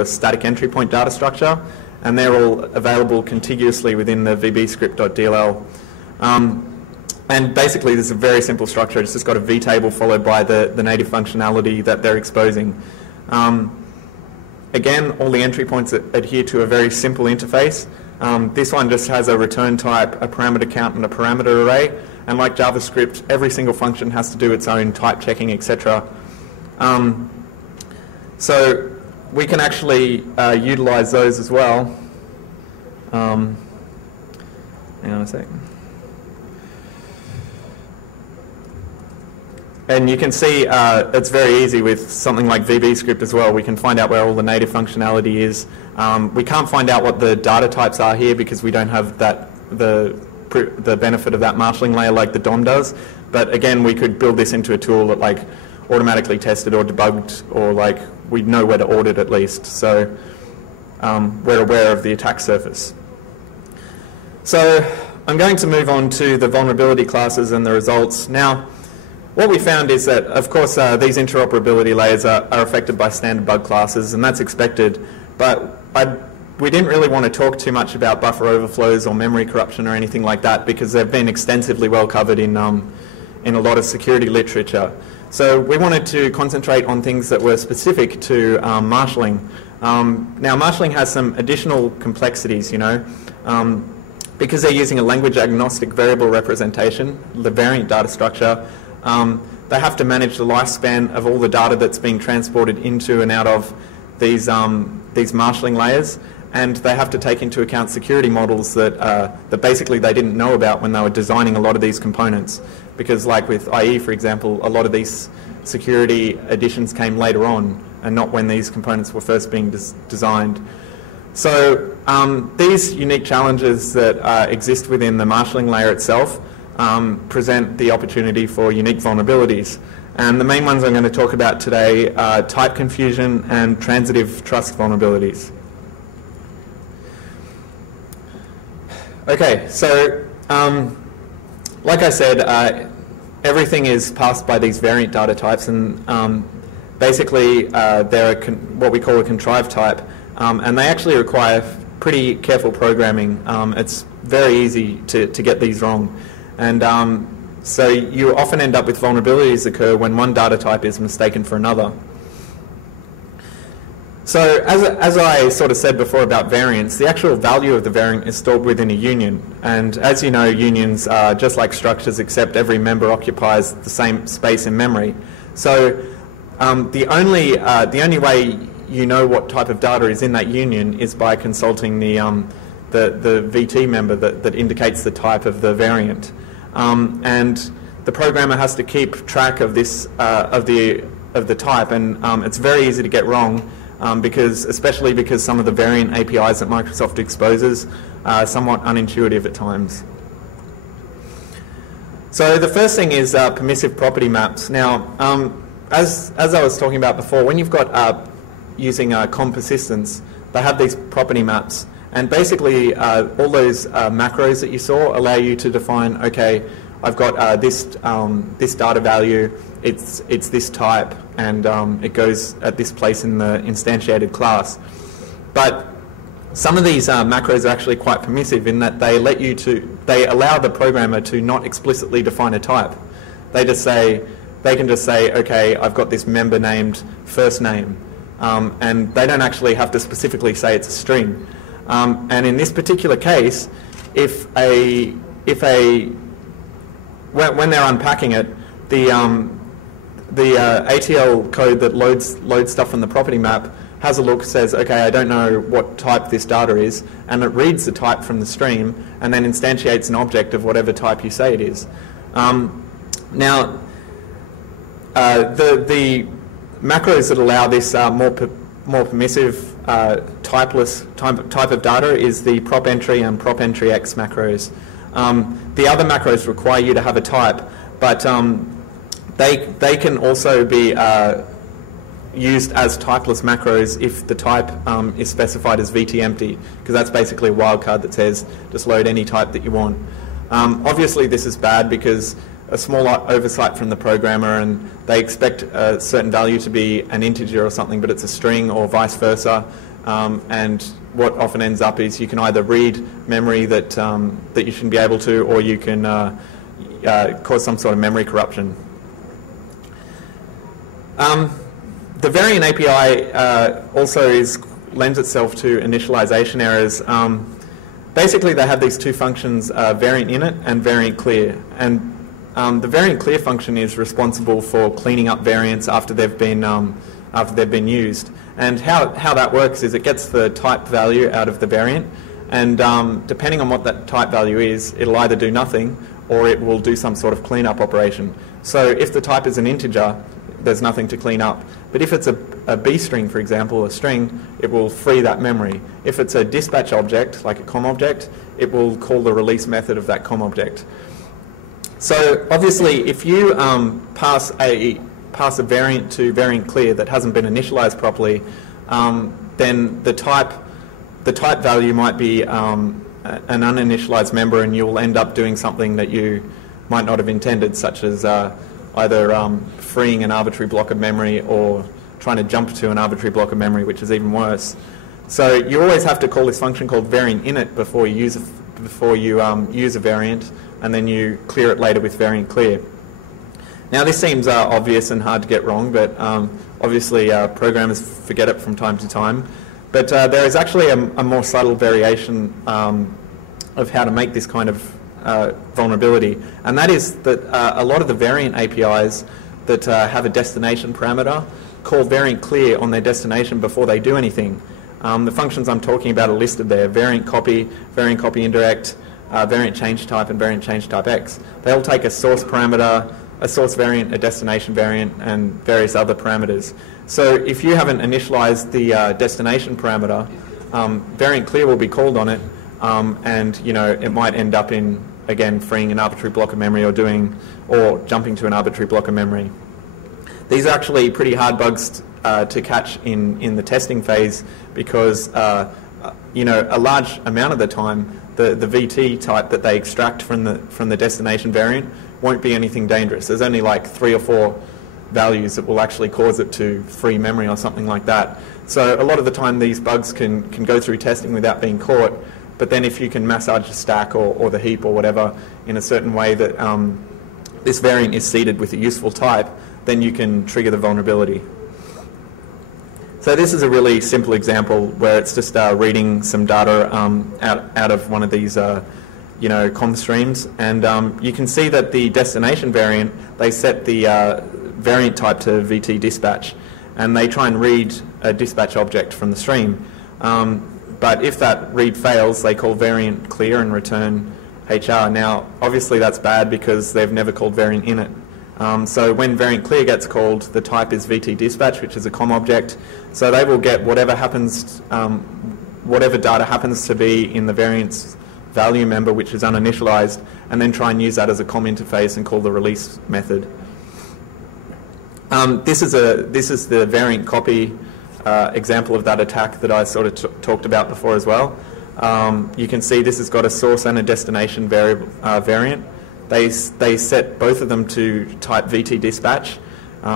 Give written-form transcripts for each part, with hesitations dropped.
a static entry point data structure, and they're all available contiguously within the vbscript.dll. And basically, this is a very simple structure. It's just got a vtable followed by the native functionality that they're exposing. Again, all the entry points adhere to a very simple interface. This one just has a return type, a parameter count, and a parameter array. And like JavaScript, every single function has to do its own type checking, etc. So we can actually utilize those as well. Hang on a sec. And you can see it's very easy with something like VBScript as well. We can find out where all the native functionality is. We can't find out what the data types are here because we don't have the benefit of that marshalling layer like the DOM does. But again, we could build this into a tool that like automatically tested or debugged, or like we'd know where to audit at least. So we're aware of the attack surface. So I'm going to move on to the vulnerability classes and the results. Now, what we found is that, of course, these interoperability layers are affected by standard bug classes, and that's expected. But we didn't really want to talk too much about buffer overflows or memory corruption or anything like that, because they've been extensively well covered in a lot of security literature. So we wanted to concentrate on things that were specific to marshalling. Now, marshalling has some additional complexities, you know. Because they're using a language agnostic variable representation, the variant data structure, they have to manage the lifespan of all the data that's being transported into and out of these marshalling layers, and they have to take into account security models that basically they didn't know about when they were designing a lot of these components. Because like with IE, for example, a lot of these security additions came later on and not when these components were first being designed. So these unique challenges that exist within the marshalling layer itself present the opportunity for unique vulnerabilities. And the main ones I'm going to talk about today are type confusion and transitive trust vulnerabilities. Okay, so like I said, everything is passed by these variant data types, and basically they're what we call a contrived type, and they actually require pretty careful programming. It's very easy to get these wrong. And so you often end up with vulnerabilities occur when one data type is mistaken for another. So as I sort of said before about variants, the actual value of the variant is stored within a union. And as you know, unions are just like structures, except every member occupies the same space in memory. So the only way you know what type of data is in that union is by consulting the VT member that indicates the type of the variant. And the programmer has to keep track of this of the type, and it's very easy to get wrong, especially because some of the variant APIs that Microsoft exposes are somewhat unintuitive at times. So the first thing is permissive property maps. Now, as I was talking about before, when you've got using COM persistence, they have these property maps. And basically, all those macros that you saw allow you to define, okay, I've got this data value, it's this type, and it goes at this place in the instantiated class. But some of these macros are actually quite permissive in that they allow the programmer to not explicitly define a type. They can just say, okay, I've got this member named first name, and they don't actually have to specifically say it's a string. And in this particular case, when they're unpacking it, the ATL code that loads stuff from the property map has a look, says, okay, I don't know what type this data is, and it reads the type from the stream and then instantiates an object of whatever type you say it is. Now, the macros that allow this more permissive type of data is the prop entry and prop entry X macros. The other macros require you to have a type, but they can also be used as typeless macros if the type is specified as VT-empty, because that's basically a wildcard that says just load any type that you want. Obviously this is bad because a small oversight from the programmer and they expect a certain value to be an integer or something, but it's a string, or vice versa. and what often ends up is you can either read memory that you shouldn't be able to, or you can cause some sort of memory corruption. The variant API also lends itself to initialization errors. Basically, they have these two functions, variant init and variant clear. And the variant clear function is responsible for cleaning up variants after they've been used. And how that works is it gets the type value out of the variant, and depending on what that type value is, it'll either do nothing or it will do some sort of cleanup operation. So if the type is an integer, there's nothing to clean up. But if it's a B string, for example, a string, it will free that memory. If it's a dispatch object, like a COM object, it will call the release method of that COM object. So obviously, if you pass a variant to variant clear that hasn't been initialized properly, then the type value might be an uninitialized member, and you'll end up doing something that you might not have intended, such as either freeing an arbitrary block of memory or trying to jump to an arbitrary block of memory, which is even worse. So you always have to call this function called variant init before you use a variant, and then you clear it later with variant clear. Now this seems obvious and hard to get wrong, but obviously programmers forget it from time to time. But there is actually a more subtle variation of how to make this kind of vulnerability, and that is that a lot of the variant APIs that have a destination parameter call variant clear on their destination before they do anything. The functions I'm talking about are listed there: variant copy indirect, variant change type, and variant change type X. They all take a source parameter, a source variant, a destination variant, and various other parameters. So if you haven't initialized the destination parameter, variant clear will be called on it, and it might end up in, again, freeing an arbitrary block of memory or jumping to an arbitrary block of memory. These are actually pretty hard bugs to catch in the testing phase, because a large amount of the time the VT type that they extract from the destination variant won't be anything dangerous. There's only like 3 or 4 values that will actually cause it to free memory or something like that. So a lot of the time these bugs can go through testing without being caught, but then if you can massage the stack or the heap or whatever in a certain way that this variant is seeded with a useful type, then you can trigger the vulnerability. So this is a really simple example where it's just reading some data out of one of these COM streams, and you can see that the destination variant, they set the variant type to VT dispatch, and they try and read a dispatch object from the stream. But if that read fails, they call variant clear and return HR. Now, obviously that's bad because they've never called variant init. So when variant clear gets called, the type is VT dispatch, which is a COM object. So they will get whatever data happens to be in the variant's value member, which is uninitialized, and then try and use that as a COM interface and call the release method. This is the variant copy example of that attack that I sort of talked about before as well. You can see this has got a source and a destination variant. They set both of them to type VT dispatch,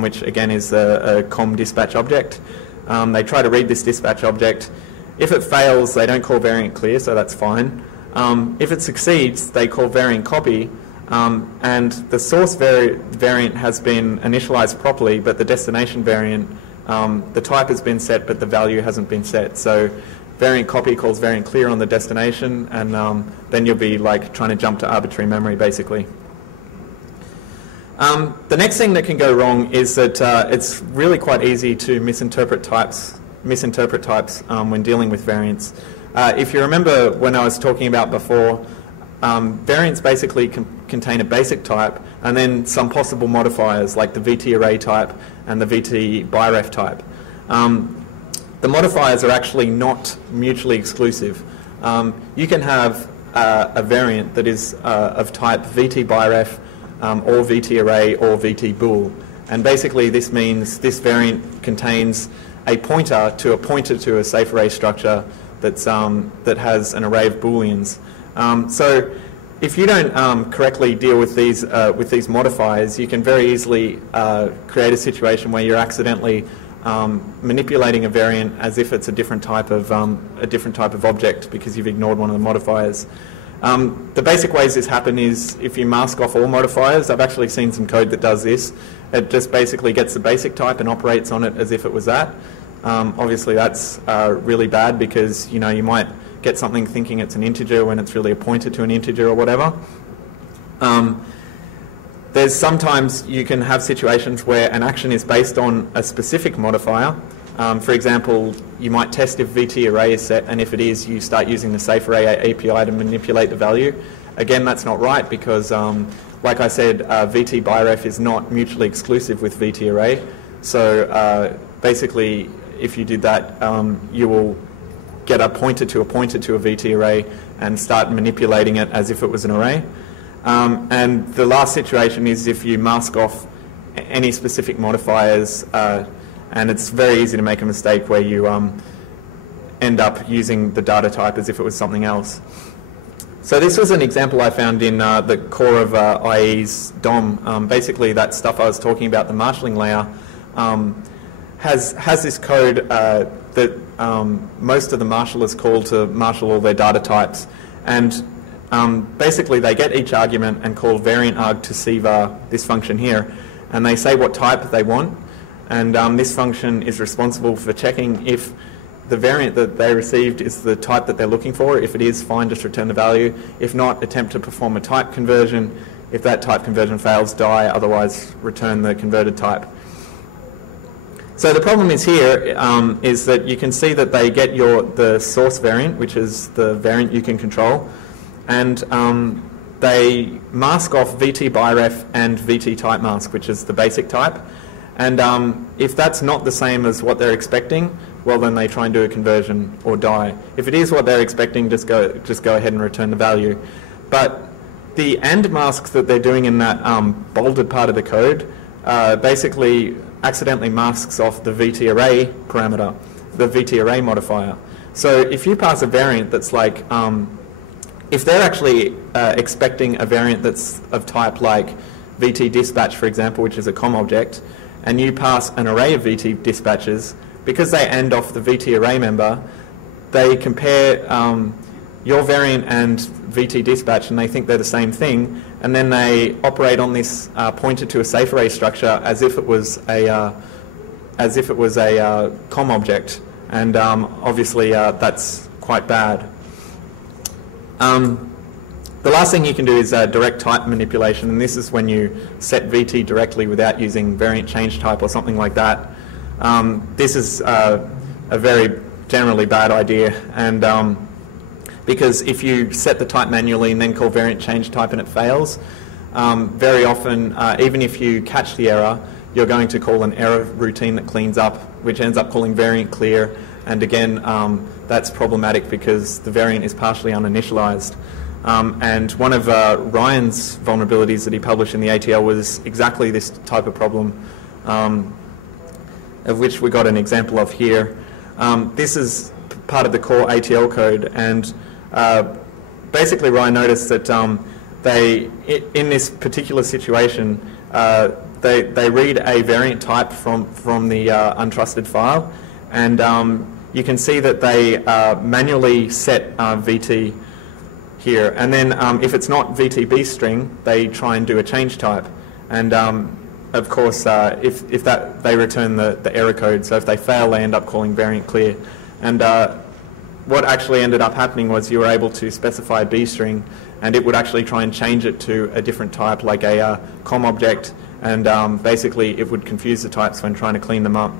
which again is a COM dispatch object. They try to read this dispatch object. If it fails, they don't call variant clear, so that's fine. If it succeeds, they call variant copy, and the source variant has been initialized properly, but the destination variant, the type has been set, but the value hasn't been set. So variant copy calls variant clear on the destination, and then you'll be like trying to jump to arbitrary memory, basically. The next thing that can go wrong is that it's really quite easy to misinterpret types when dealing with variants. If you remember when I was talking about before, variants basically contain a basic type and then some possible modifiers like the VT array type and the VT biref type. The modifiers are actually not mutually exclusive. You can have a variant that is of type VT biref or VT array or VT bool, and basically this means this variant contains a pointer to a safe array structure that has an array of booleans. So if you don't correctly deal with these modifiers, you can very easily create a situation where you're accidentally manipulating a variant as if it's a different type of object because you've ignored one of the modifiers. The basic ways this happens is if you mask off all modifiers. I've actually seen some code that does this. It just basically gets the basic type and operates on it as if it was that. Obviously that's really bad because you might get something thinking it's an integer when it's really a pointer to an integer or whatever. There's sometimes you can have situations where an action is based on a specific modifier. For example, you might test if VT_array is set, and if it is, you start using the safe_array API to manipulate the value. Again, that's not right because, like I said, VT_byref is not mutually exclusive with VT_array. So basically, if you did that, you will get a pointer to a VT_array and start manipulating it as if it was an array. And the last situation is if you mask off any specific modifiers, and it's very easy to make a mistake where you end up using the data type as if it was something else. So this was an example I found in the core of IE's DOM. Basically that stuff I was talking about, the marshalling layer, has this code that most of the marshallers call to marshal all their data types. And basically they get each argument and call variant arg to cvar, this function here, and they say what type they want. And this function is responsible for checking if the variant that they received is the type that they're looking for. If it is, fine, just return the value. If not, attempt to perform a type conversion. If that type conversion fails, die, otherwise return the converted type. So the problem is here is that you can see that they get the source variant, which is the variant you can control, and they mask off VT_byref and VT_typemask, which is the basic type. And if that's not the same as what they're expecting, well then they try and do a conversion or die. If it is what they're expecting, just go ahead and return the value. But the AND mask that they're doing in that bolded part of the code basically accidentally masks off the VT_array parameter, the VT_array modifier. So if you pass a variant that's like, if they're actually expecting a variant that's of type like VT_dispatch, for example, which is a COM object, and you pass an array of VT_dispatches, because they end off the VT_array member, they compare your variant and VT_dispatch and they think they're the same thing, and then they operate on this pointer to a safe_array structure as if it was a COM object, and obviously that's quite bad. The last thing you can do is direct type manipulation, and this is when you set VT directly without using variant change type or something like that. This is a very generally bad idea, and because if you set the type manually and then call variant change type and it fails, very often, even if you catch the error, you're going to call an error routine that cleans up, which ends up calling variant clear, and again, that's problematic because the variant is partially uninitialized. And one of Ryan's vulnerabilities that he published in the ATL was exactly this type of problem, of which we got an example of here. This is part of the core ATL code, and basically Ryan noticed that in this particular situation, they read a variant type from the untrusted file, and you can see that they manually set VT here, and then if it's not VTB string, they try and do a change type, and of course if that, they return the error code. So if they fail, they end up calling variant clear, and what actually ended up happening was you were able to specify a B string, and it would actually try and change it to a different type, like a COM object, and basically it would confuse the types when trying to clean them up.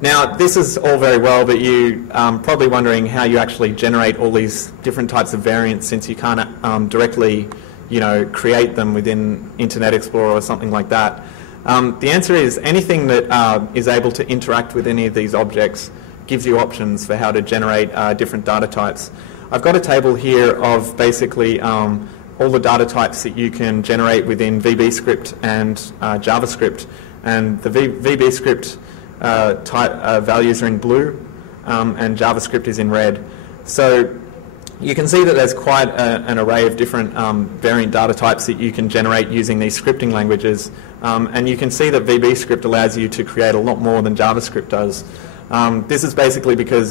Now, this is all very well, but you probably wondering how you actually generate all these different types of variants, since you can't directly, create them within Internet Explorer or something like that. The answer is anything that is able to interact with any of these objects gives you options for how to generate different data types. I've got a table here of basically all the data types that you can generate within VBScript and JavaScript, and the VBScript type values are in blue, and JavaScript is in red. So you can see that there's quite an array of different variant data types that you can generate using these scripting languages. And you can see that VB script allows you to create a lot more than JavaScript does. This is basically because